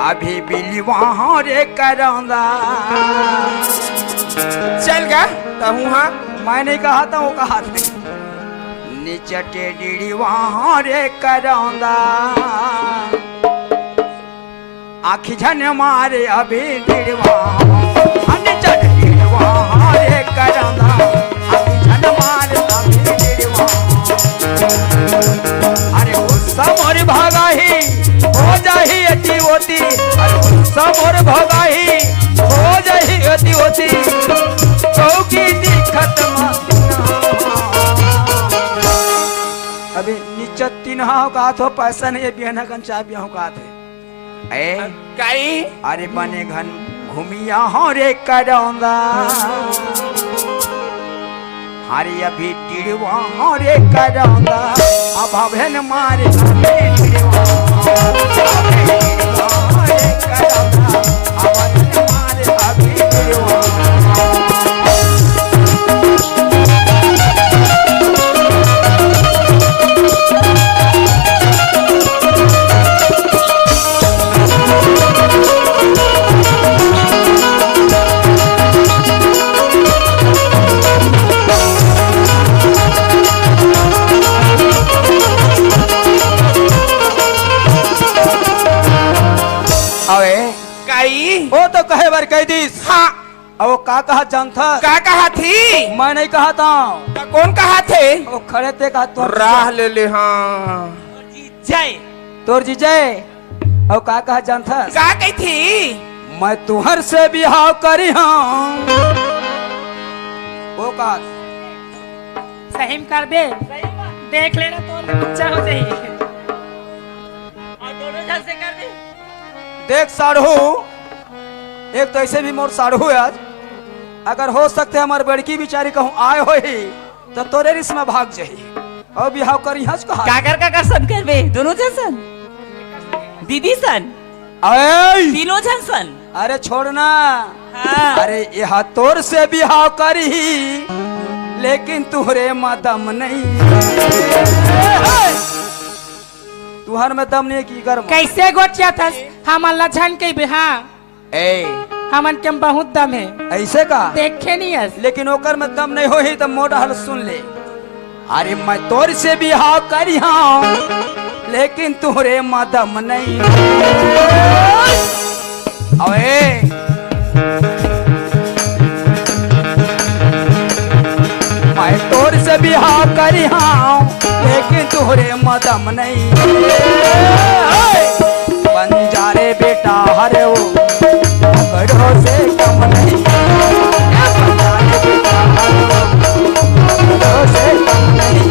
अभी बिली वहाँ रे करौंदा। चल गा तहू हाँ मैं नहीं कहा था, वो कहा थे नीचे टेढ़ी वहाँ रे करौंदा। आखी झन मारे अभी टेढ़ी वहाँ नीचे टेढ़ी वहाँ रे करौंदा। आखी झन मारे अभी टेढ़ी वहाँ। अरे गुस्सा मोर भागा ही हो जाही अति होती। अरे गुस्सा मोर भागा ही हो जाही अति होती। चौकी दिखत अभी नीचे तीन हाव का तो पैसा नहीं है, बिहना कंचा बियाह का थे ए काई अरे बने घन घूमिया हो रे करौंदा। हरी अभी टिड़वा हो रे करौंदा। अब भवन मारे अभी टिड़वा हो रे करौंदा। अब भवन मारे अभी टिड़वा। काई वो तो कहे बार कह दीस। हाँ अब वो का कहा जानता? का कहा थी? मैं नहीं कहा था। का कौन कहा थे? वो खड़े थे कहा तो राह ले ले। हाँ जय तोर जी जय। अब का कहा जानता? का कही थी? मैं तुहर से बिहाव करी हाँ। वो कहा सही में कर दे, देख लेना तो बच्चा हो जाए। और दोनों जन से कर दे। देख साढ़ू, एक तो ऐसे भी मोर साढ़ू है आज। अगर हो सकते हमारे बड़की बिचारी कहूँ आए हो ही तो तोरे रिस में भाग जाही और बिहाव करी हज कहा। काकर काकर सन करबे दोनों जन सन, दीदी सन, अरे तीनों जन सन। अरे छोड़ना। हाँ। अरे यह तोर से बिहाव करी लेकिन तुहरे में दम नहीं। तुहर में दम नहीं की गर्म कैसे गोटिया था हम अल्लाह जान के बिहा ए हमन के बहुत दम है। ऐसे का देखे नहीं है लेकिन ओकर में दम नहीं हो ही तो मोड़ हल सुन ले। अरे मैं तोर से बिहाव करी हाँ लेकिन तुहरे में दम नहीं। अबे मैं तोर से बिहाव करी हाँ लेकिन तुहरे में दम नहीं। बंजारे बेटा हरे वो बड़ों से कम नहीं। बंजारे बेटा हरे वो बड़ों से कम नहीं।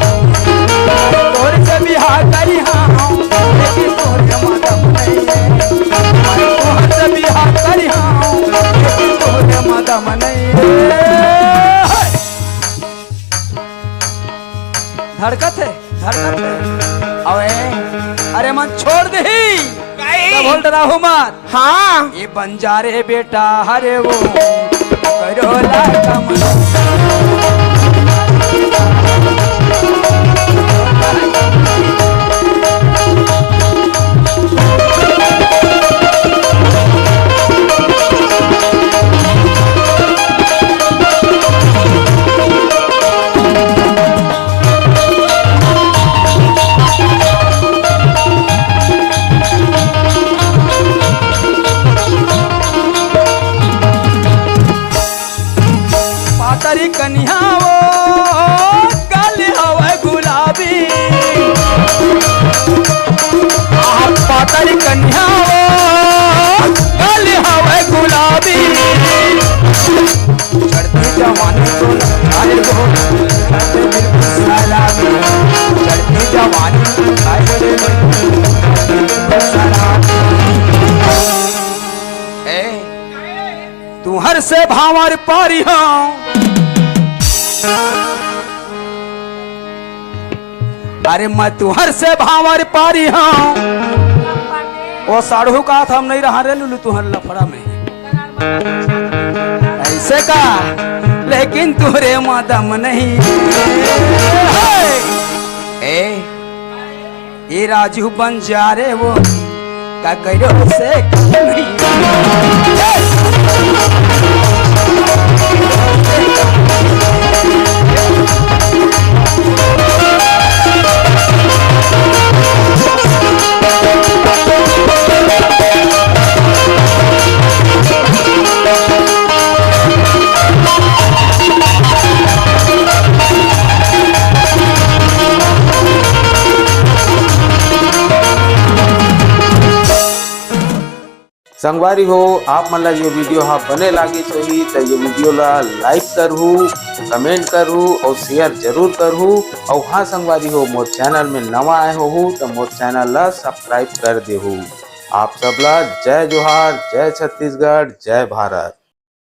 तोर से बिहाव करी हाँ लेकिन तुहरे में दम नहीं। मैं तोर से बिहाव करी हाँ लेकिन तुहरे में दम नहीं। धड़कत है धड़कत है। अरे मन छोड़ दे बोल रहा मत। हाँ ये बंजारे बेटा हरे वो करोला कमल। कन्या वो गल हवा गुलाबी। पातरी कन्या वो गल हवा गुलाबी। चढ़ती जवानी को अरे वो सलामी। चढ़ती जवानी तू हर से भावर पारी हाँ। अरे मैं तुहर से भावर पारी हाँ। वो साढ़ू का हम नहीं रहा रे लुलू तुहर लफड़ा में ऐसे का। लेकिन तोरे माँ दम नहीं। ए ये राजू बंजारे वो का करो से नहीं। संगवारी हो आप मन ला ये वीडियो हाँ बने लागे होही तो ये वीडियो ला लाइक करहू, कमेंट करहू और शेयर जरूर करहू। और हाँ संगवारी हो मोर चैनल में नवा आए हो तो मोर चैनल ला सब्सक्राइब कर देहू। आप सब ला जय जोहार, जय छत्तीसगढ़, जय भारत।